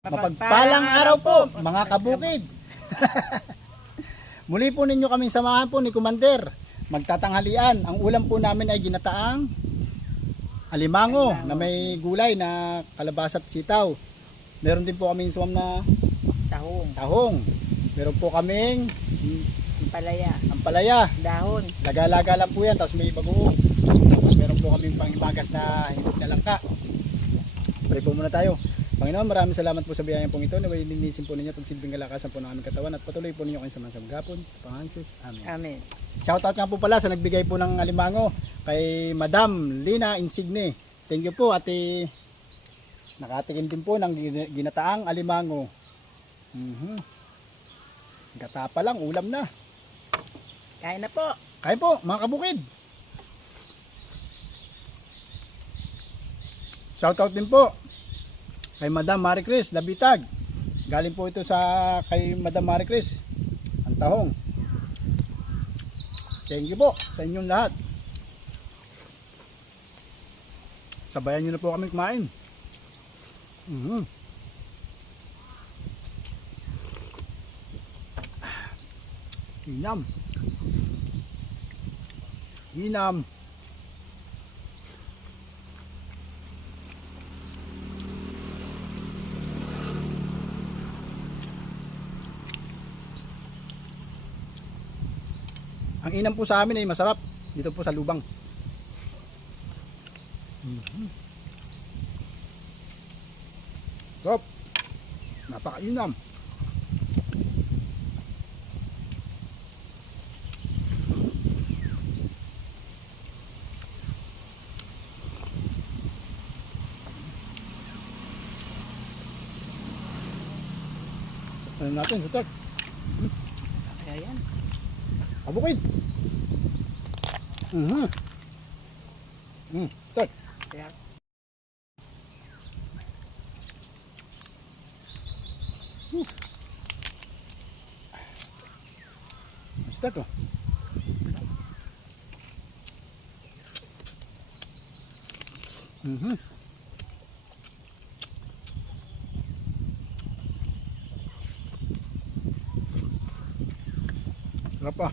Mapagpalang araw po mga kabukid. Muli po ninyo kaming samahan po ni Commander. Magtatanghalian. Ang ulam po namin ay ginataang alimango na may gulay na kalabasa at sitaw. Meron din po kaming suwam na tahong. Meron po kaming ampalaya. Dahon. Laga-laga lang po yan, tapos may bagoong. Tapos meron po kaming panghimagas na hinog na langka. Pray po muna tayo. Panginoon, maraming salamat po sa biyayang pong ito. Naway linisin po ninyo pagsilbing kalakasan po ng aming katawan at patuloy po ninyo kayong samansam gapon sa Pangansis. Amen. Amen. Shoutout nga po pala sa nagbigay po ng alimango kay Madam Lina Insigne. Thank you po at nakatikim din po ng ginataang alimango. Gata pa lang, ulam na. Kain na po. Kain po mga kabukid. Shoutout din po kay Madam Marie Chris Dabitag. Galing po ito sa kay Madam Marie Chris ang tahong. Thank you po sa inyong lahat. Sabayan nyo na po kami kumain. Inam. Inam. Ang inam po sa amin ay masarap. Dito po sa lubang. Top. Napaka-inam. Ano natin, sutak. Kaya yan. Abukid. Start. Kaya. Start oh. Sarap pa.